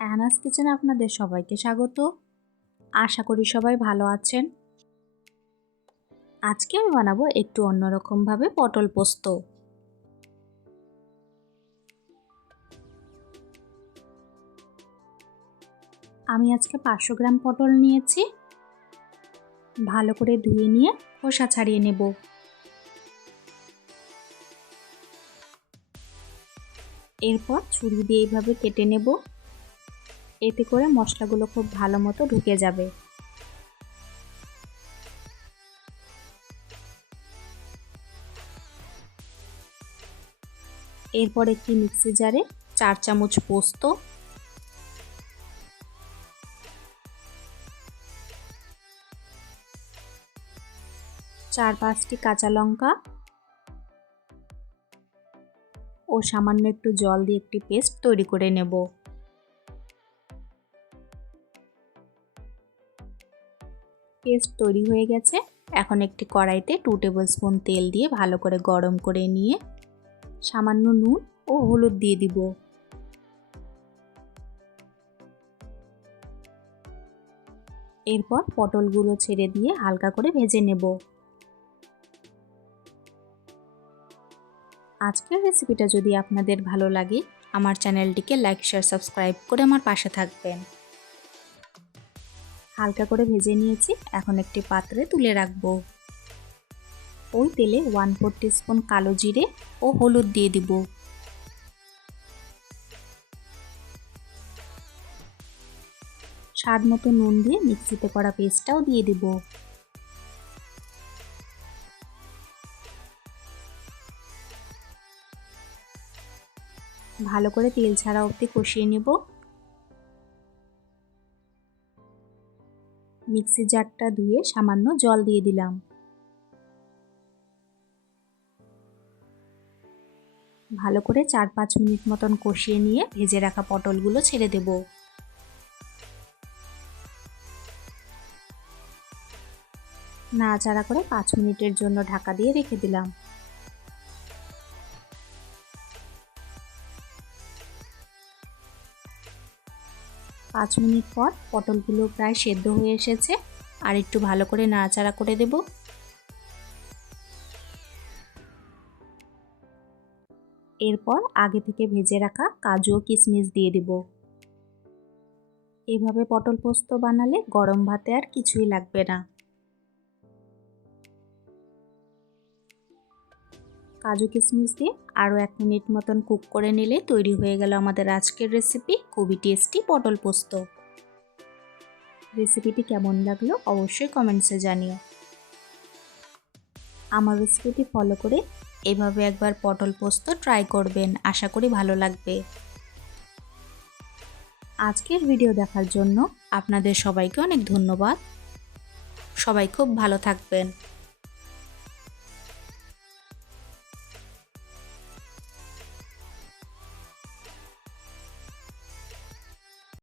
অ্যানাস কিচেনে আপনাদের সবাইকে স্বাগত। আশা করি সবাই ভালো আছেন। আজকে আমি বানাবো একটু অন্যরকমভাবে পটল পোস্ত। আমি আজকে 500 গ্রাম পটল নিয়েছি। ভালো করে ধুয়ে নিয়ে খোসা ছাড়িয়ে নেব। এরপর ছুরি দিয়ে এইভাবে কেটে নেব। এতে করে মশলাগুলো খুব ভালো মতো ঢুকে যাবে। এরপর একটি মিক্সি জারে 4 চামচ পোস্ত, 4-5টি কাঁচা লঙ্কা ও সামান্য একটু জল দিয়ে একটি পেস্ট তৈরি করে নেব। পেস্ট তৈরি হয়ে গেছে। এখন একটি কড়াইতে 2 টেবিলস্পুন তেল দিয়ে ভালো করে গরম করে নিয়ে সামান্য নুন ও হলুদ দিয়ে দিব। এরপর পটলগুলো ছেড়ে দিয়ে হালকা করে ভেজে নেব। আজকের রেসিপিটা যদি আপনাদের ভালো লাগে আমার চ্যানেলটিকে লাইক, শেয়ার, সাবস্ক্রাইব করে আমার পাশে থাকবেন। হালকা করে ভেজে নিয়েছি, এখন একটি পাত্রে তুলে রাখবো। ওই তেলে 1/4 টিস্পুন কালো জিরে ও হলুদ দিয়ে দিব। স্বাদ মতো নুন দিয়ে মিক্সিতে করা পেস্টটাও দিয়ে দিব। ভালো করে তেল ছাড়া অবধি কষিয়ে নেব। মিক্সি জারটা ধুয়ে সামান্য জল দিয়ে দিলাম। ভালো করে 4-5 মিনিট মতন কষিয়ে নিয়ে ভেজে রাখা পটলগুলো ছেড়ে দেব। নাড়াচাড়া করে 5 মিনিটের জন্য ঢাকা দিয়ে রেখে দিলাম। পাঁচ মিনিট পর পটলগুলো প্রায় সেদ্ধ হয়ে এসেছে, আর একটু ভালো করে নাড়াচাড়া করে দেব। এরপর আগে থেকে ভেজে রাখা কাজু ও কিশমিশ দিয়ে দেব। এইভাবে পটল পোস্ত বানালে গরম ভাতে আর কিছুই লাগবে না। কাজু কিশমিশ দিয়ে আরও 1 মিনিট মতন কুক করে নিলে তৈরি হয়ে গেল আমাদের আজকের রেসিপি, খুবই টেস্টি পটল পোস্ত। রেসিপিটি কেমন লাগলো অবশ্যই কমেন্টসে জানিও। আমার রেসিপিটি ফলো করে এভাবে একবার পটল পোস্ত ট্রাই করবেন, আশা করি ভালো লাগবে। আজকের ভিডিও দেখার জন্য আপনাদের সবাইকে অনেক ধন্যবাদ। সবাই খুব ভালো থাকবেন।